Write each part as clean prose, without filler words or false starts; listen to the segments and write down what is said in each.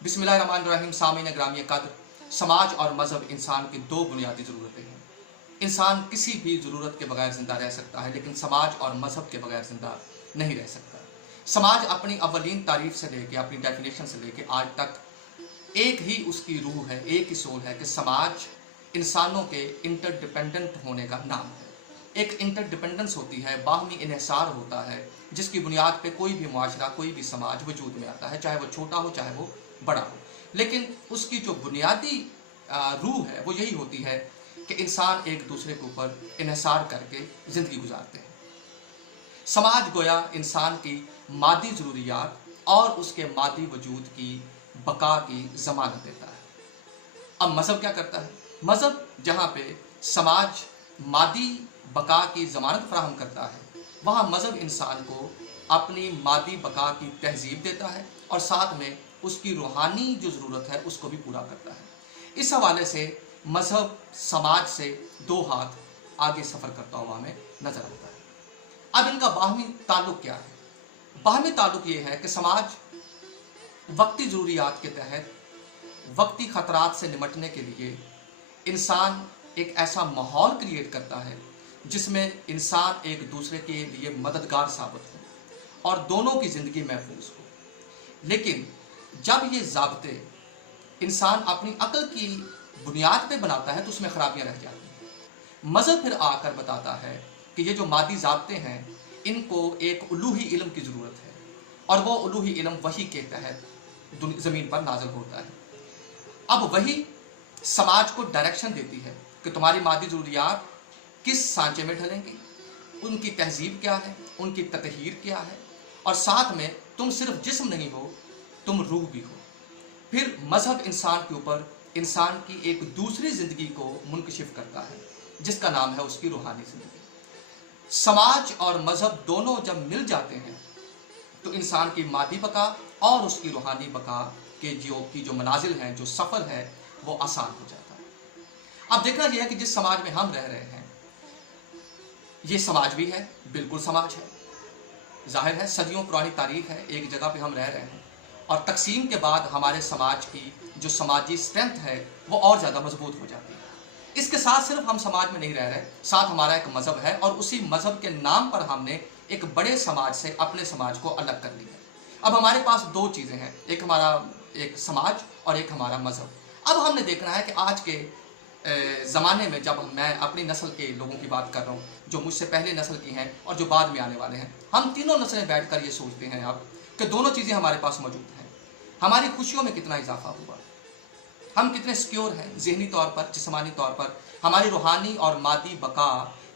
बिस्मिल्लाहिर्रहमानिर्रहीम। सामीन ग्रामीय कद्र, समाज और मज़हब इंसान की दो बुनियादी ज़रूरतें हैं। इंसान किसी भी ज़रूरत के बगैर ज़िंदा रह सकता है, लेकिन समाज और मज़हब के बगैर ज़िंदा नहीं रह सकता। समाज अपनी अवलीन तारीफ से लेके, अपनी डेफिनेशन से लेके आज तक एक ही उसकी रूह है, एक ही सोल है कि समाज इंसानों के इंटरडिपेंडेंट होने का नाम है। एक इंटरडिपेंडेंस होती है, बाहमी इन्हिसार होता है, जिसकी बुनियाद पे कोई भी मुआशरा, कोई भी समाज वजूद में आता है, चाहे वो छोटा हो चाहे वो बड़ा हो। लेकिन उसकी जो बुनियादी रूह है वो यही होती है कि इंसान एक दूसरे के ऊपर इन्हिसार करके ज़िंदगी गुजारते हैं। समाज गोया इंसान की मादी ज़रूरियात और उसके मादी वजूद की बका की ज़मानत देता है। अब मज़हब क्या करता है? मज़हब जहाँ पे समाज मादी बका की ज़मानत फराहम करता है, वहाँ मज़हब इंसान को अपनी मादी बका की तहजीब देता है और साथ में उसकी रूहानी जो ज़रूरत है उसको भी पूरा करता है। इस हवाले से मज़हब समाज से दो हाथ आगे सफ़र करता हुआ हमें नज़र आता है। अब इनका बाहमी ताल्लुक़ क्या है? बाहमी ताल्लुक़ ये है कि समाज वक्ती ज़रूरियात के तहत वक्ती ख़तरात से निमटने के लिए इंसान एक ऐसा माहौल क्रिएट करता है जिसमें इंसान एक दूसरे के लिए मददगार साबित हो और दोनों की ज़िंदगी महफूज हो। लेकिन जब ये ज़ाब्ते इंसान अपनी अक्ल की बुनियाद पे बनाता है तो उसमें ख़राबियाँ रह जाती हैं। मज़हब फिर आकर बताता है कि ये जो मादी ज़ाब्ते हैं इनको एक उलूही इल्म की ज़रूरत है और वो उलूही इल्म वही के तहत ज़मीन पर नाज़िल होता है। अब वही समाज को डायरेक्शन देती है कि तुम्हारी मादी ज़रूरियात किस सांचे में ढलेंगी, उनकी तहजीब क्या है, उनकी ततहीर क्या है, और साथ में तुम सिर्फ जिस्म नहीं हो, तुम रूह भी हो। फिर मज़हब इंसान के ऊपर इंसान की एक दूसरी ज़िंदगी को मुनकशिफ करता है जिसका नाम है उसकी रूहानी ज़िंदगी। समाज और मज़हब दोनों जब मिल जाते हैं तो इंसान की मादी बका और उसकी रूहानी बका के जो मनाजिल हैं, जो सफ़र है, वो आसान हो जाता है। अब देखना यह है कि जिस समाज में हम रह रहे हैं ये समाज भी है, बिल्कुल समाज है, जाहिर है सदियों पुरानी तारीख है, एक जगह पे हम रह रहे हैं और तकसीम के बाद हमारे समाज की जो समाजी स्ट्रेंथ है वो और ज़्यादा मजबूत हो जाती है। इसके साथ सिर्फ हम समाज में नहीं रह रहे, साथ हमारा एक मज़हब है और उसी मज़हब के नाम पर हमने एक बड़े समाज से अपने समाज को अलग कर लिया है। अब हमारे पास दो चीज़ें हैं, एक हमारा एक समाज और एक हमारा मज़हब। अब हमने देखना है कि आज के ज़माने में जब मैं अपनी नस्ल के लोगों की बात कर रहा हूँ, जो मुझसे पहले नस्ल की हैं और जो बाद में आने वाले हैं, हम तीनों नस्लें बैठ कर ये सोचते हैं अब कि दोनों चीज़ें हमारे पास मौजूद हैं। हमारी खुशियों में कितना इजाफा हुआ, हम कितने सिक्योर हैं ज़हनी तौर पर, जिस्मानी तौर पर, हमारी रूहानी और मादी बका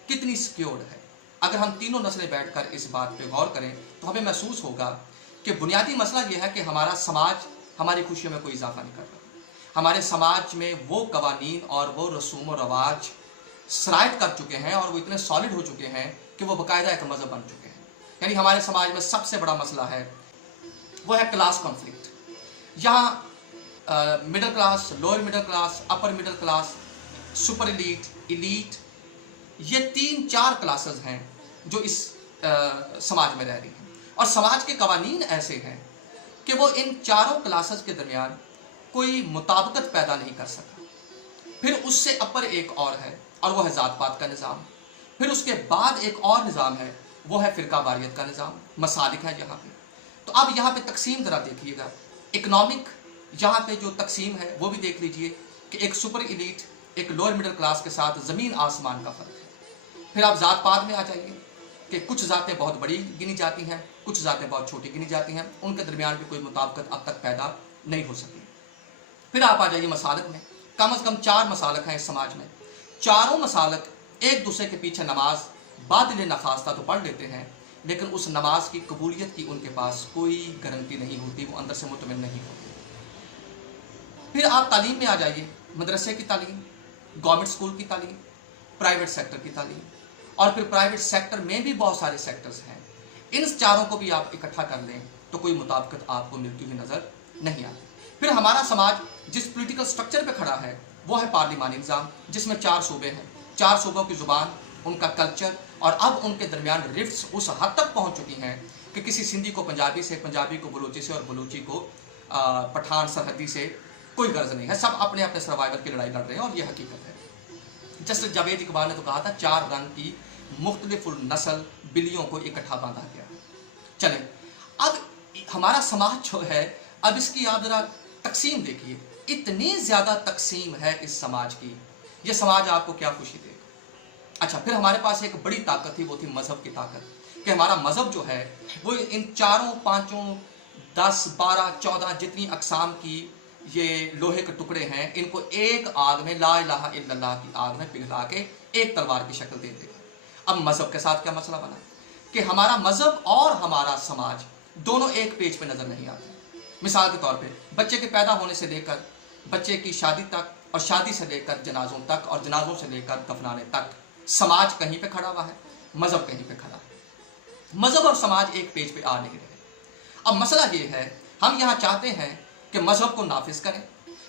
कितनी सिक्योर है। अगर हम तीनों नस्लें बैठ कर इस बात पर गौर करें तो हमें महसूस होगा कि बुनियादी मसला यह है कि हमारा समाज हमारी खुशियों में कोई इजाफा नहीं कर रहा। हमारे समाज में वो कवानीन और वो रसूम व रवाज सरायत कर चुके हैं और वो इतने सॉलिड हो चुके हैं कि वो बाकायदा एक मज़हब बन चुके हैं। यानी हमारे समाज में सबसे बड़ा मसला है वो है क्लास कॉन्फ्लिक्ट। यहाँ middle class, lower middle class, upper middle class, super elite, elite, ये 3-4 क्लासेस हैं जो इस समाज में रह रही हैं और समाज के कवानीन ऐसे हैं कि वो इन चारों क्लासेस के दरमियान कोई मुताबिकत पैदा नहीं कर सका। फिर उससे अपर एक और है और वो है ज़ात पात का निज़ाम। फिर उसके बाद एक और निज़ाम है, वो है फ़िरका वारियत का निज़ाम, मसालिक है यहाँ पे। तो अब यहाँ पे तकसीम ज़रा देखिएगा, इकनॉमिक यहाँ पे जो तकसीम है वो भी देख लीजिए कि एक सुपर एलीट, एक लोअर मिडिल क्लास के साथ ज़मीन आसमान का फ़र्क है। फिर आप ज़ात पात में आ जाइए कि कुछ ज़ातें बहुत बड़ी गिनी जाती हैं, कुछ ज़ातें बहुत छोटी गिनी जाती हैं, उनके दरमियान भी कोई मुताबिकत अब तक पैदा नहीं हो सकी। फिर आप आ जाइए मसालक में, कम से कम 4 मसालक हैं इस समाज में। चारों मसालक एक दूसरे के पीछे नमाज बादिल नखास्ता तो पढ़ लेते हैं, लेकिन उस नमाज की कबूलियत की उनके पास कोई गारंटी नहीं होती, वो अंदर से मुतमिन नहीं होती। फिर आप तालीम में आ जाइए, मदरसे की तालीम, गवर्नमेंट स्कूल की तालीम, प्राइवेट सेक्टर की तालीम, और फिर प्राइवेट सेक्टर में भी बहुत सारे सेक्टर्स हैं। इन चारों को भी आप इकट्ठा कर लें तो कोई मुताबिकत आपको मिलती हुई नज़र नहीं आती। फिर हमारा समाज जिस पॉलिटिकल स्ट्रक्चर पे खड़ा है वो है पार्लिमानी निज़ाम, जिसमें 4 सूबे हैं, 4 सूबों की ज़ुबान, उनका कल्चर, और अब उनके दरमियान रिफ्ट्स उस हद तक पहुंच चुकी हैं कि किसी सिंधी को पंजाबी से, पंजाबी को बलोची से और बलोची को पठान सरहदी से कोई गर्ज नहीं है, सब अपने अपने सर्वाइवल की लड़ाई लड़ रहे हैं और ये हकीकत है। जस्टिस जावेद इकबाल ने तो कहा था 4 रंग की मुख्तलिफ नस्ल बिल्लियों को इकट्ठा बांधा गया। चले अब हमारा समाज जो है, अब इसकी आप जरा तकसीम देखिए, इतनी ज्यादा तकसीम है इस समाज की, ये समाज आपको क्या खुशी देगा। अच्छा, फिर हमारे पास एक बड़ी ताकत थी, वो थी मजहब की ताकत, कि हमारा मजहब जो है वो इन 4, 5, 10, 12, 14 जितनी अकसाम की ये लोहे के टुकड़े हैं, इनको एक आग में, ला इलाहा इल्लल्लाह की आग में पिघला के एक तलवार की शक्ल दे देगा। अब मजहब के साथ क्या मसला बना कि हमारा मजहब और हमारा समाज दोनों एक पेज पे नजर नहीं आते। मिसाल के तौर पे बच्चे के पैदा होने से लेकर बच्चे की शादी तक, और शादी से लेकर जनाजों तक, और जनाजों से लेकर दफनाने तक समाज कहीं पे खड़ा हुआ है, मजहब कहीं पे खड़ा है। मजहब और समाज एक पेज पे आ नहीं रहे। अब मसला ये है, हम यहाँ चाहते हैं कि मजहब को नाफिज करें,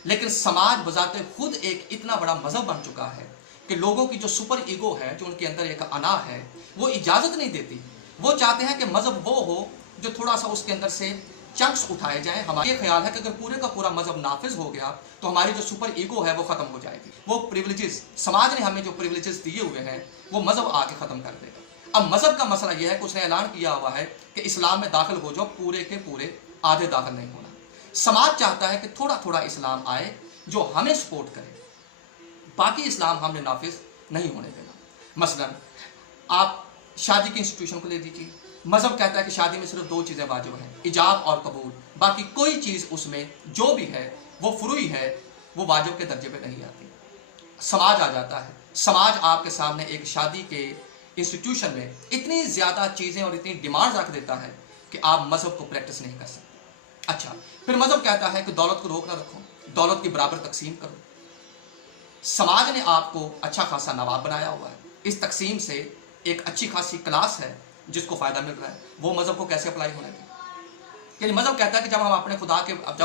लेकिन समाज बजाते खुद एक इतना बड़ा मजहब बन चुका है कि लोगों की जो सुपर ईगो है, जो उनके अंदर एक अना है, वो इजाजत नहीं देती। वो चाहते हैं कि मजहब वो हो जो थोड़ा सा उसके अंदर से चंक्स उठाए जाए। हमारा ये ख्याल है कि अगर पूरे का पूरा मजहब नाफिज हो गया तो हमारी जो सुपर ईगो है वो खत्म हो जाएगी। वो प्रिविलेजेस, समाज ने हमें जो प्रिविलेजेस दिए हुए हैं, वो मजहब आके खत्म कर देगा। अब मजहब का मसला यह है कि उसने ऐलान किया हुआ है कि इस्लाम में दाखिल हो जाओ, पूरे के पूरे आधे दाखिल नहीं होना। समाज चाहता है कि थोड़ा थोड़ा इस्लाम आए जो हमें सपोर्ट करे, बाकी इस्लाम हमने नाफिज नहीं होने देना। मसलन आप शादी के इंस्टीट्यूशन को ले लीजिए, मजहब कहता है कि शादी में सिर्फ 2 चीज़ें वाजिब हैं, इजाब और कबूल, बाकी कोई चीज़ उसमें जो भी है वो फुरुई है, वो वाजिब के दर्जे पे नहीं आती। समाज आ जाता है, समाज आपके सामने एक शादी के इंस्टीट्यूशन में इतनी ज़्यादा चीज़ें और इतनी डिमांड रख देता है कि आप मजहब को प्रैक्टिस नहीं कर सकते। अच्छा, फिर मजहब कहता है कि दौलत को रोक ना रखो, दौलत की बराबर तकसीम करो। समाज ने आपको अच्छा खासा नवाब बनाया हुआ है, इस तकसीम से एक अच्छी खासी क्लास है जिसको फायदा मिल रहा है, वो मजहब को कैसे अप्लाई होने दें। यानी मजहब कहता है कि जब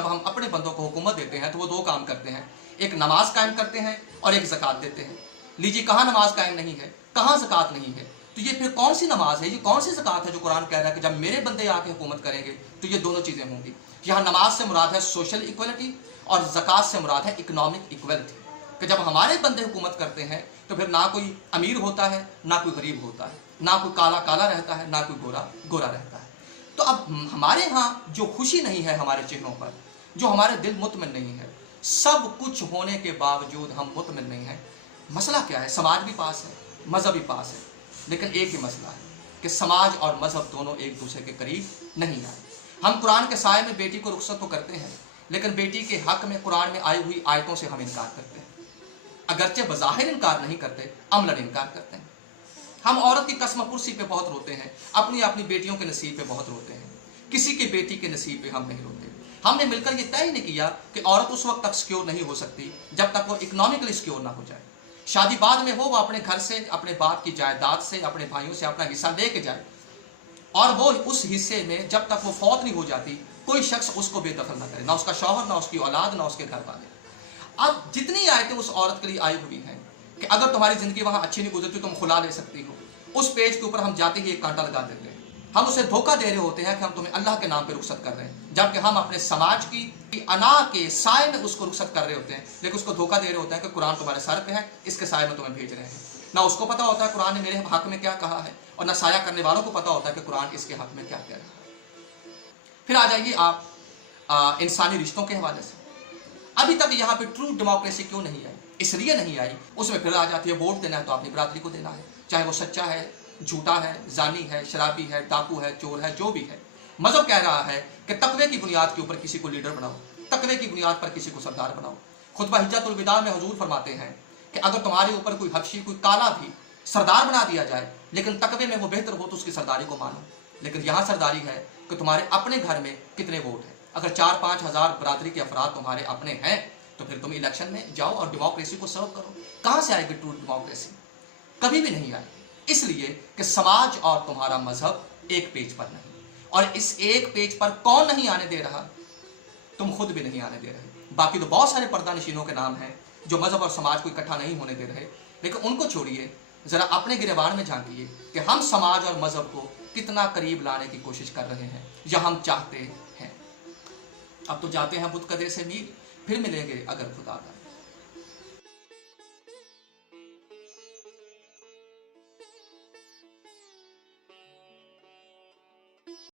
हम अपने बंदों को हुकूमत देते हैं तो वो 2 काम करते हैं, एक नमाज कायम करते हैं और एक ज़कात देते हैं। लीजिए, कहाँ नमाज कायम नहीं है, कहाँ ज़कात नहीं है, तो ये फिर कौन सी नमाज है, ये कौन सी ज़कात है जो कुरान कह रहा है कि जब मेरे बंदे आके हुकूमत करेंगे तो ये दोनों चीज़ें होंगी। यहाँ नमाज से मुराद है सोशल इक्वलिटी और ज़कात से मुराद है इकोनॉमिक इक्वलिटी, कि जब हमारे बंदे हुकूमत करते हैं तो फिर ना कोई अमीर होता है, ना कोई गरीब होता है, ना कोई काला काला रहता है, ना कोई गोरा गोरा रहता है। तो अब हमारे यहाँ जो खुशी नहीं है हमारे चेहरों पर, जो हमारे दिल मुतमिन नहीं है, सब कुछ होने के बावजूद हम मुतमिन नहीं हैं। मसला क्या है? समाज भी पास है, मजहब भी पास है, लेकिन एक ही मसला है कि समाज और मजहब दोनों एक दूसरे के करीब नहीं आए। हम कुरान के साए में बेटी को रुखसत तो करते हैं, लेकिन बेटी के हक में कुरान में आई हुई आयतों से हम इनकार करते हैं। अगरचे बज़ाहिर इनकार नहीं करते, अमलन इनकार करते हैं। हम औरत की कसम पुरसी पे बहुत रोते हैं, अपनी अपनी बेटियों के नसीब पे बहुत रोते हैं, किसी की बेटी के नसीब पे हम नहीं रोते। हमने मिलकर ये तय नहीं किया कि औरत उस वक्त तक सिक्योर नहीं हो सकती जब तक वो इकोनॉमिकली सिक्योर ना हो जाए। शादी बाद में हो, वो अपने घर से, अपने बाप की जायदाद से, अपने भाइयों से अपना हिस्सा लेके जाए, और वो उस हिस्से में जब तक वो फौत नहीं हो जाती कोई शख्स उसको बेदखल ना करे, ना उसका शौहर, ना उसकी औलाद, ना उसके घर वाले। अब जितनी आयतें उस औरत के लिए आई हुई हैं कि अगर तुम्हारी जिंदगी वहां अच्छी नहीं गुजरती तुम खुला ले सकती हो, उस पेज के ऊपर हम जाते ही एक कांटा लगा देते हैं। हम उसे धोखा दे रहे होते हैं कि हम तुम्हें अल्लाह के नाम पे रुखसत कर रहे हैं, जबकि हम अपने समाज की अना के साए में उसको रुखसत कर रहे होते हैं, लेकिन उसको धोखा दे रहे होते हैं कि कुरान तुम्हारे सर पे है, इसके साए में तुम्हें भेज रहे हैं। ना उसको पता होता है कुरान ने मेरे हक में क्या कहा है, और ना साया करने वालों को पता होता है कि कुरान इसके हक में क्या कह रहा है। फिर आ जाइए आप इंसानी रिश्तों के हवाले से। अभी तक यहाँ पे ट्रू डेमोक्रेसी क्यों नहीं आई? इसलिए नहीं आई, उसमें फिर आ जाती है वोट देना है तो अपनी बरादरी को देना है, चाहे वो सच्चा है, झूठा है, जानी है, शराबी है, डाकू है, चोर है, जो भी है। मजहब कह रहा है कि तकवे की बुनियाद के ऊपर किसी को लीडर बनाओ, तकवे की बुनियाद पर किसी को सरदार बनाओ। खुतबा हिज्जतुल विदा में हुजूर फरमाते हैं कि अगर तुम्हारे ऊपर कोई हबशी, कोई काला भी सरदार बना दिया जाए, लेकिन तकवे में वो बेहतर हो तो उसकी सरदारी को मानो। लेकिन यहाँ सरदारी है कि तुम्हारे अपने घर में कितने वोट हैं। अगर 4-5 हज़ार बरादरी के अफराद तुम्हारे अपने हैं तो फिर तुम इलेक्शन में जाओ और डेमोक्रेसी को सर्व करो। कहाँ से आएगी ट्रू डेमोक्रेसी? कभी भी नहीं आएगी, इसलिए कि समाज और तुम्हारा मजहब एक पेज पर नहीं, और इस एक पेज पर कौन नहीं आने दे रहा? तुम खुद भी नहीं आने दे रहे। बाकी तो बहुत सारे पर्दा नशीनों के नाम हैं जो मजहब और समाज को इकट्ठा नहीं होने दे रहे, लेकिन उनको छोड़िए, जरा अपने गिरबान में झांकिए कि हम समाज और मजहब को कितना करीब लाने की कोशिश कर रहे हैं या हम चाहते हैं। اب تو جاتے ہیں بت قدے سے میل، پھر ملیں گے اگر خدا کا